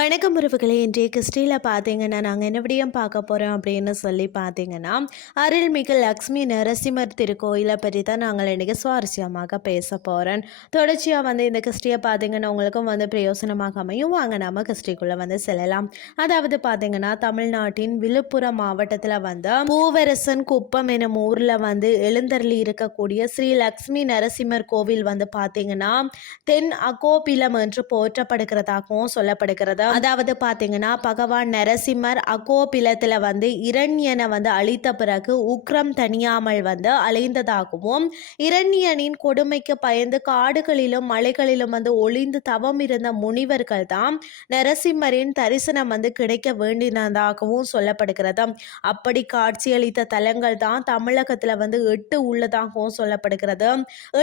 வணக்கம் உறவுகளே. இன்றைய கிறிஸ்டியில் பார்த்தீங்கன்னா நாங்கள் என்ன விடியம் பார்க்க போகிறோம் அப்படின்னு சொல்லி பார்த்தீங்கன்னா அருள்மிகு லக்ஷ்மி நரசிம்மர் திருக்கோயிலை பற்றி தான் நாங்கள் இன்றைக்கி சுவாரஸ்யமாக பேச போகிறோம் தொடர்ச்சியாக வந்து இந்த கிறிஸ்டியை பார்த்தீங்கன்னா உங்களுக்கும் வந்து பிரயோசனமாக அமையும். வாங்க நம்ம கிறிஸ்டிக்குள்ளே வந்து செல்லலாம். அதாவது பார்த்தீங்கன்னா தமிழ்நாட்டின் விழுப்புரம் மாவட்டத்தில் வந்து பூவரசன் குப்பம் எனும் ஊரில் வந்து எழுந்தருளி இருக்கக்கூடிய ஸ்ரீ லக்ஷ்மி நரசிம்மர் கோவில் வந்து பார்த்தீங்கன்னா தென் அகோபிலம் என்று போற்றப்படுகிறதாகவும் சொல்லப்படுகிறது அதாவது பார்த்தீங்கன்னா பகவான் நரசிம்மர் அகோபிலத்தில் வந்து இரண்யனை வந்து அழித்த பிறகு உக்ரம் தனியாமல் வந்து அலைந்ததாகவும் இரண்யனின் கொடுமைக்கு பயந்து காடுகளிலும் மலைகளிலும் வந்து ஒளிந்து தவம் இருந்த முனிவர்கள் தான் நரசிம்மரின் தரிசனம் வந்து கிடைக்க வேண்டினதாகவும் சொல்லப்படுகிறது. அப்படி காட்சியளித்த தலங்கள் தான் தமிழகத்தில் வந்து எட்டு உள்ளதாகவும் சொல்லப்படுகிறது.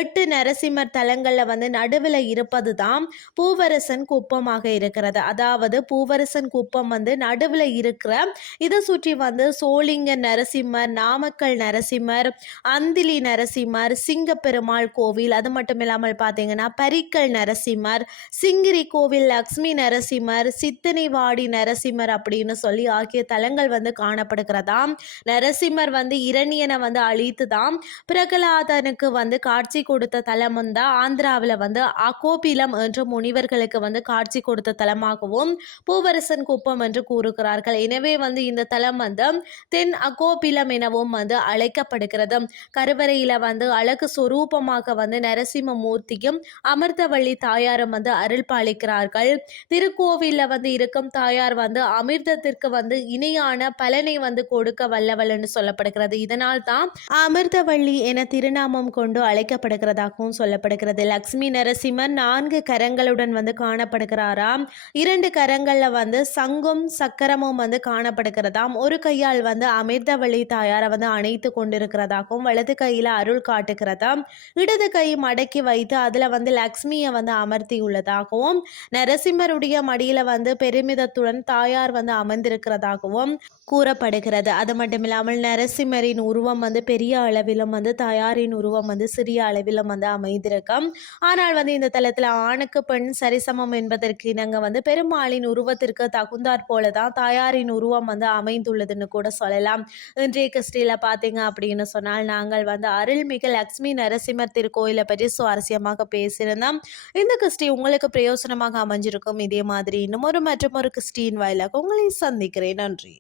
எட்டு நரசிம்மர் தலங்களில் வந்து நடுவில் இருப்பது தான் பூவரசன் குப்பமாக இருக்கிறது. அதாவது அதாவது பூவரசன் குப்பம் வந்து நடுவில் இருக்கிற இதை சுற்றி வந்து சோளிங்க நரசிம்மர் நாமக்கல் நரசிம்மர் அந்திலி நரசிம்மர் சிங்கப்பெருமாள் கோவில் அது மட்டும் இல்லாமல் பார்த்தீங்கன்னா பரிக்கல் நரசிம்மர் சிங்கிரி கோவில் லக்ஷ்மி நரசிம்மர் சித்தனைவாடி நரசிம்மர் அப்படின்னு சொல்லி ஆகிய தலங்கள் வந்து காணப்படுகிறதாம் நரசிம்மர் வந்து இரணியனை வந்து அழித்து தான் பிரகலாதனுக்கு வந்து காட்சி கொடுத்த தலம் தான் ஆந்திராவில் வந்து அகோபிலம் என்ற முனிவர்களுக்கு வந்து காட்சி கொடுத்த தலமாகவும் பூவரசன் குப்பம் என்று கூறுகிறார்கள். எனவே வந்து இந்த தலம் வந்து தென் அகோபிலம் எனவும் வந்து அழைக்கப்படுகிறது. கருவறையில் வந்து அழகு சுரூபமாக வந்து நரசிம்ம மூர்த்தியும் அமிர்தவள்ளி தாயாரும் வந்து அருள் பாலிக்கிறார்கள். திருக்கோவிலில் வந்து இருக்கும் தாயார் வந்து அமிர்தத்திற்கு வந்து இணையான பலனை வந்து கொடுக்க வல்லவள் என்று சொல்லப்படுகிறது. இதனால் தான் அமிர்தவள்ளி என திருநாமம் கொண்டு அழைக்கப்படுகிறதாகவும் சொல்லப்படுகிறது. லக்ஷ்மி நரசிம்மன் நான்கு கரங்களுடன் வந்து காணப்படுகிறாராம். இரண்டு கரங்களில் வந்து சங்கும் சக்கரமும் வந்து காணப்படுகிறதாம். ஒரு கையால் வந்து அமிர்தவழி தாயாரை வந்து அணைத்து கொண்டிருக்கிறதாகவும் வலது கையில் அருள் காட்டுகிறதாம். இடது கை மடக்கி வைத்து அதில் வந்து லக்ஷ்மியை வந்து அமர்த்தி உள்ளதாகவும் நரசிம்மருடைய மடியில் வந்து பெருமிதத்துடன் தாயார் வந்து அமர்ந்திருக்கிறதாகவும் கூறப்படுகிறது. அது மட்டும் இல்லாமல் நரசிம்மரின் உருவம் வந்து பெரிய அளவிலும் வந்து தாயாரின் உருவம் வந்து சிறிய அளவிலும் வந்து அமைந்திருக்கும். ஆனால் வந்து இந்த தளத்தில் ஆணுக்கு பெண் சரிசமம் என்பதற்கு இணங்க வந்து பெருமாளின் உருவத்திற்கு தகுந்தாற் போல தான் தாயாரின் உருவம் வந்து அமைந்துள்ளதுன்னு கூட சொல்லலாம். இன்றைய கிறிஸ்டியில் பார்த்தீங்க அப்படின்னு சொன்னால் நாங்கள் வந்து அருள்மிகு லக்ஷ்மி நரசிம்மர் திருக்கோயிலை பற்றி சுவாரஸ்யமாக பேசியிருந்தோம். இந்த கிறிஸ்டி உங்களுக்கு பிரயோசனமாக அமைஞ்சிருக்கும் இதே மாதிரி இன்னும் ஒரு மற்றும் ஒரு கிறிஸ்டியின் வாயிலாக உங்களை சந்திக்கிறேன். நன்றி.